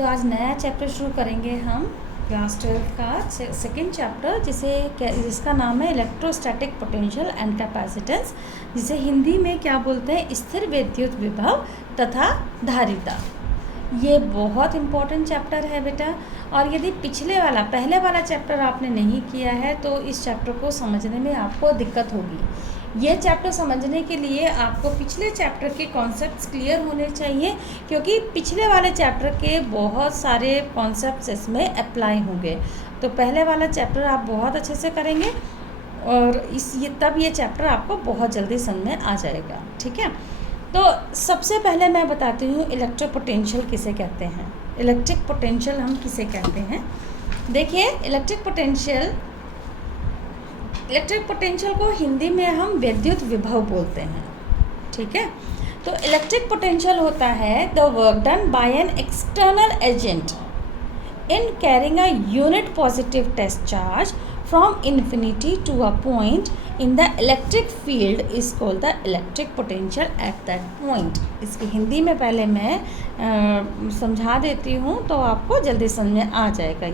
तो आज नया चैप्टर शुरू करेंगे हम क्लास 12 का सेकेंड चैप्टर जिसका नाम है इलेक्ट्रोस्टैटिक पोटेंशियल एंड कैपेसिटेंस, जिसे हिंदी में क्या बोलते हैं, स्थिर विद्युत विभव तथा धारिता। ये बहुत इम्पोर्टेंट चैप्टर है बेटा। और यदि पहले वाला चैप्टर आपने नहीं किया है तो इस चैप्टर को समझने में आपको दिक्कत होगी। ये चैप्टर समझने के लिए आपको पिछले चैप्टर के कॉन्सेप्ट्स क्लियर होने चाहिए, क्योंकि पिछले वाले चैप्टर के बहुत सारे कॉन्सेप्ट्स इसमें अप्लाई होंगे। तो पहले वाला चैप्टर आप बहुत अच्छे से करेंगे और तब ये चैप्टर आपको बहुत जल्दी समझ में आ जाएगा। ठीक है, तो सबसे पहले मैं बताती हूँ इलेक्ट्रिक पोटेंशियल किसे कहते हैं। इलेक्ट्रिक पोटेंशियल हम किसे कहते हैं, देखिए इलेक्ट्रिक पोटेंशियल को हिंदी में हम विद्युत विभव बोलते हैं। ठीक है, तो इलेक्ट्रिक पोटेंशियल होता है the work done by an external agent in carrying a unit positive test charge from infinity to a point in the electric field is called the electric potential at that point। इसकी हिंदी में पहले मैं समझा देती हूँ तो आपको जल्दी समझ में आ जाएगा।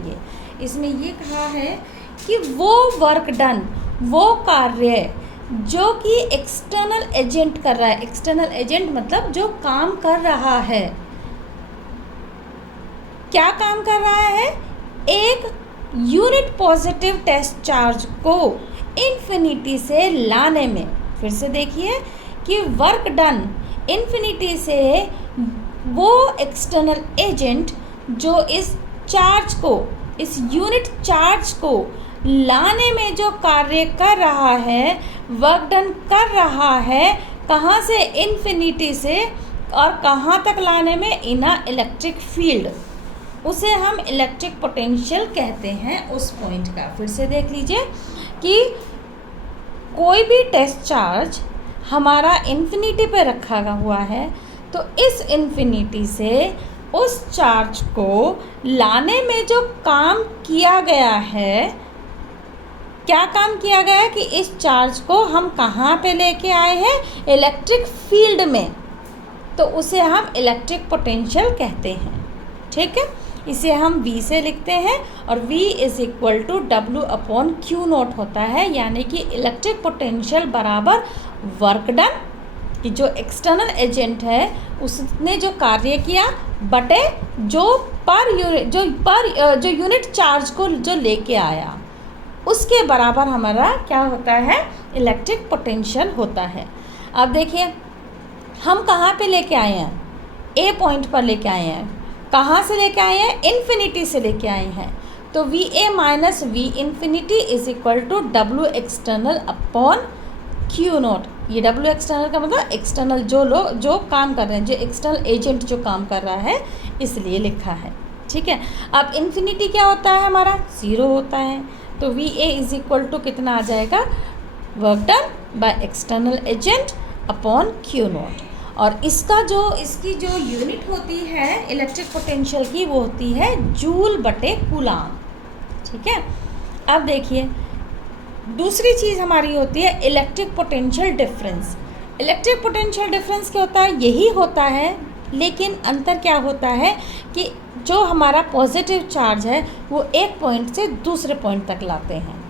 इसमें ये कहा है कि वो वर्क डन, वो कार्य जो कि एक्सटर्नल एजेंट कर रहा है। एक्सटर्नल एजेंट मतलब जो काम कर रहा है। क्या काम कर रहा है? एक यूनिट पॉजिटिव टेस्ट चार्ज को इन्फिनिटी से लाने में, फिर से देखिए कि वर्क डन इन्फिनिटी से वो एक्सटर्नल एजेंट जो इस चार्ज को, इस यूनिट चार्ज को लाने में जो कार्य कर रहा है, वर्क डन कर रहा है, कहाँ से? इन्फिनिटी से। और कहाँ तक लाने में? इन अ इलेक्ट्रिक फील्ड। उसे हम इलेक्ट्रिक पोटेंशियल कहते हैं उस पॉइंट का। फिर से देख लीजिए कि कोई भी टेस्ट चार्ज हमारा इन्फिनिटी पे रखा हुआ है, तो इस इन्फिनिटी से उस चार्ज को लाने में जो काम किया गया है, क्या काम किया गया है कि इस चार्ज को हम कहाँ पे लेके आए हैं? इलेक्ट्रिक फील्ड में। तो उसे हम इलेक्ट्रिक पोटेंशियल कहते हैं। ठीक है, इसे हम V से लिखते हैं और V is equal to W/Q0 होता है, यानी कि इलेक्ट्रिक पोटेंशियल बराबर वर्क डन कि जो एक्सटर्नल एजेंट है उसने जो कार्य किया बटे जो यूनिट चार्ज को जो लेके आया, उसके बराबर हमारा क्या होता है? इलेक्ट्रिक पोटेंशियल होता है। अब देखिए हम कहाँ पे लेके आए हैं? A पॉइंट पर लेके आए हैं। कहाँ से लेके आए हैं? इन्फिनिटी से लेके आए हैं। तो VA minus V infinity is equal to W external upon Q0। ये W एक्सटर्नल का मतलब एक्सटर्नल जो काम कर रहे हैं, जो एक्सटर्नल एजेंट जो काम कर रहा है, इसलिए लिखा है। ठीक है, अब इन्फिनिटी क्या होता है? हमारा 0 होता है। तो VA इज इक्वल टू कितना आ जाएगा? Work done by external agent upon Q0। और इसकी जो यूनिट होती है इलेक्ट्रिक पोटेंशियल की, वो होती है जूल बटे कूलाम। ठीक है, अब देखिए दूसरी चीज़ हमारी होती है electric potential difference. Electric potential difference क्या होता है? यही होता है, लेकिन अंतर क्या होता है कि जो हमारा पॉजिटिव चार्ज है वो एक पॉइंट से दूसरे पॉइंट तक लाते हैं।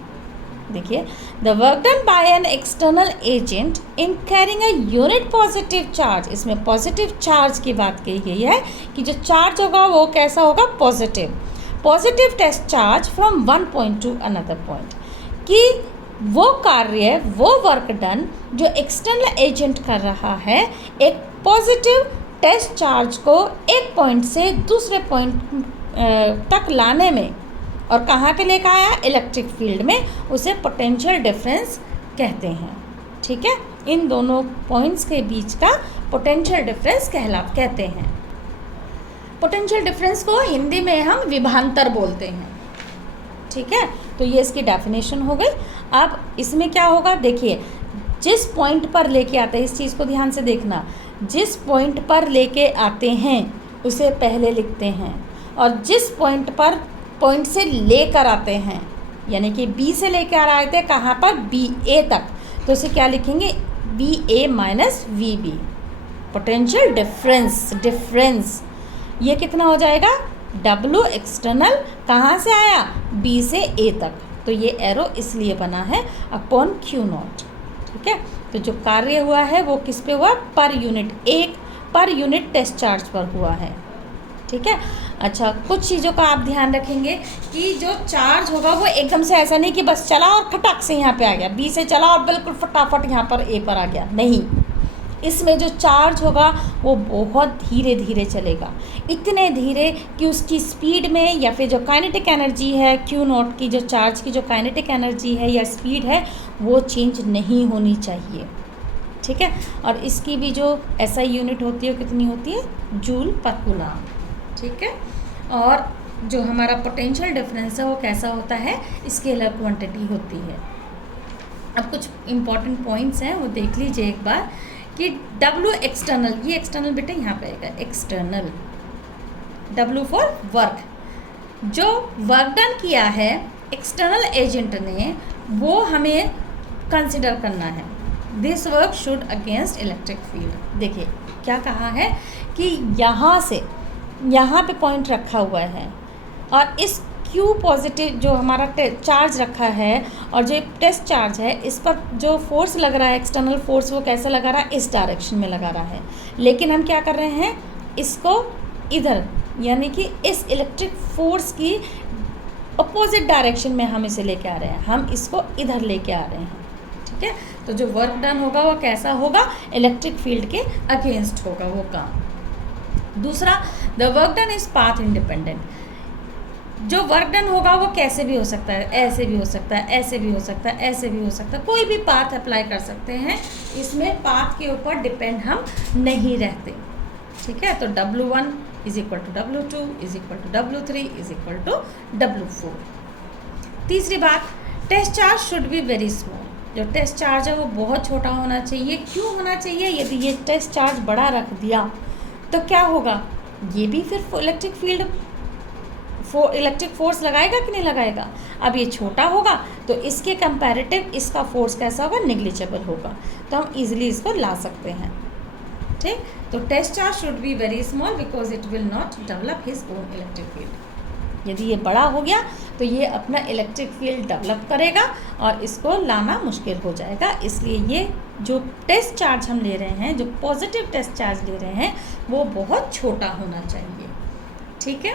देखिए the work done by an external agent in carrying a unit positive charge. इसमें पॉजिटिव चार्ज की बात कही गई है कि जो चार्ज होगा वो कैसा होगा? Positive test charge from one point to another point. कि वो कार्य, वो वर्क डन जो एक्सटर्नल एजेंट कर रहा है, एक पॉजिटिव टेस्ट चार्ज को एक पॉइंट से दूसरे पॉइंट तक लाने में, और कहाँ पे लेकर आया? इलेक्ट्रिक फील्ड में। उसे पोटेंशियल डिफरेंस कहते हैं। ठीक है, इन दोनों पॉइंट्स के बीच का पोटेंशियल डिफरेंस कहते हैं। पोटेंशियल डिफरेंस को हिंदी में हम विभवांतर बोलते हैं। ठीक है, तो ये इसकी डेफिनेशन हो गई। अब इसमें क्या होगा? देखिए जिस पॉइंट पर लेके आते हैं, इस चीज़ को ध्यान से देखना, जिस पॉइंट पर लेके आते हैं उसे पहले लिखते हैं, और जिस पॉइंट से लेकर आते हैं, यानी कि B से लेकर आए थे कहाँ पर? BA तक, तो उसे क्या लिखेंगे? BA minus VB। Potential difference ये कितना हो जाएगा? W एक्सटर्नल कहाँ से आया, B से A तक, तो ये एरो इसलिए बना है अपॉन Q0। ठीक है, तो जो कार्य हुआ है वो किस पे हुआ, पर यूनिट, एक पर यूनिट टेस्ट चार्ज पर हुआ है। ठीक है, अच्छा कुछ चीज़ों का आप ध्यान रखेंगे कि जो चार्ज होगा वो एकदम से ऐसा नहीं कि बस चला और फटाक से यहाँ पे आ गया, बी से चला और बिल्कुल फटाफट यहाँ पर ए पर आ गया, नहीं। इसमें जो चार्ज होगा वो बहुत धीरे धीरे चलेगा, इतने धीरे कि उसकी स्पीड में या फिर जो काइनेटिक एनर्जी है Q0 की, जो चार्ज की जो काइनेटिक एनर्जी है या स्पीड है वो चेंज नहीं होनी चाहिए। ठीक है, और इसकी भी जो SI यूनिट होती है वो कितनी होती है, जूल पर कूलम। ठीक है, और जो हमारा पोटेंशियल डिफरेंस है वो कैसा होता है, स्केलर क्वांटिटी होती है। अब कुछ इम्पॉर्टेंट पॉइंट्स हैं वो देख लीजिए एक बार कि W एक्सटर्नल, ये एक्सटर्नल बेटा यहाँ पे आएगा एक्सटर्नल, W फॉर वर्क, जो वर्क डन किया है एक्सटर्नल एजेंट ने वो हमें कंसिडर करना है। This work should against electric field. देखिए क्या कहा है कि यहाँ से यहाँ पे पॉइंट रखा हुआ है और इस Q पॉजिटिव जो हमारा चार्ज रखा है और जो टेस्ट चार्ज है इस पर जो फोर्स लग रहा है एक्सटर्नल फोर्स वो कैसे लगा रहा है, इस डायरेक्शन में लगा रहा है। लेकिन हम क्या कर रहे हैं, इसको इधर यानी कि इस इलेक्ट्रिक फोर्स की अपोजिट डायरेक्शन में हम इसे लेके आ रहे हैं, हम इसको इधर लेके आ रहे हैं। ठीक है, तो जो वर्क डन होगा वो कैसा होगा, इलेक्ट्रिक फील्ड के अगेंस्ट होगा वो काम। दूसरा, the work done is path independent. जो वर्क डन होगा वो कैसे भी हो सकता है, ऐसे भी हो सकता है, ऐसे भी हो सकता है, ऐसे भी हो सकता है, कोई भी पाथ अप्लाई कर सकते हैं, इसमें पाथ के ऊपर डिपेंड हम नहीं रहते। ठीक है, तो W1 is equal to W2 is equal to W3 is equal to W4। तीसरी बात, test charge should be very small. जो टेस्ट चार्ज है वो बहुत छोटा होना चाहिए। क्यों होना चाहिए, यदि ये टेस्ट चार्ज बड़ा रख दिया तो क्या होगा, ये भी फिर इलेक्ट्रिक फोर्स लगाएगा कि नहीं लगाएगा। अब ये छोटा होगा तो इसके कंपैरेटिव इसका फोर्स कैसा होगा, नेग्लिजिबल होगा, तो हम इजीली इसको ला सकते हैं। ठीक, तो test charge should be very small because it will not develop his own electric field. यदि ये बड़ा हो गया तो ये अपना इलेक्ट्रिक फील्ड डेवलप करेगा और इसको लाना मुश्किल हो जाएगा। इसलिए ये जो टेस्ट चार्ज हम ले रहे हैं, जो पॉजिटिव टेस्ट चार्ज ले रहे हैं, वो बहुत छोटा होना चाहिए। ठीक है।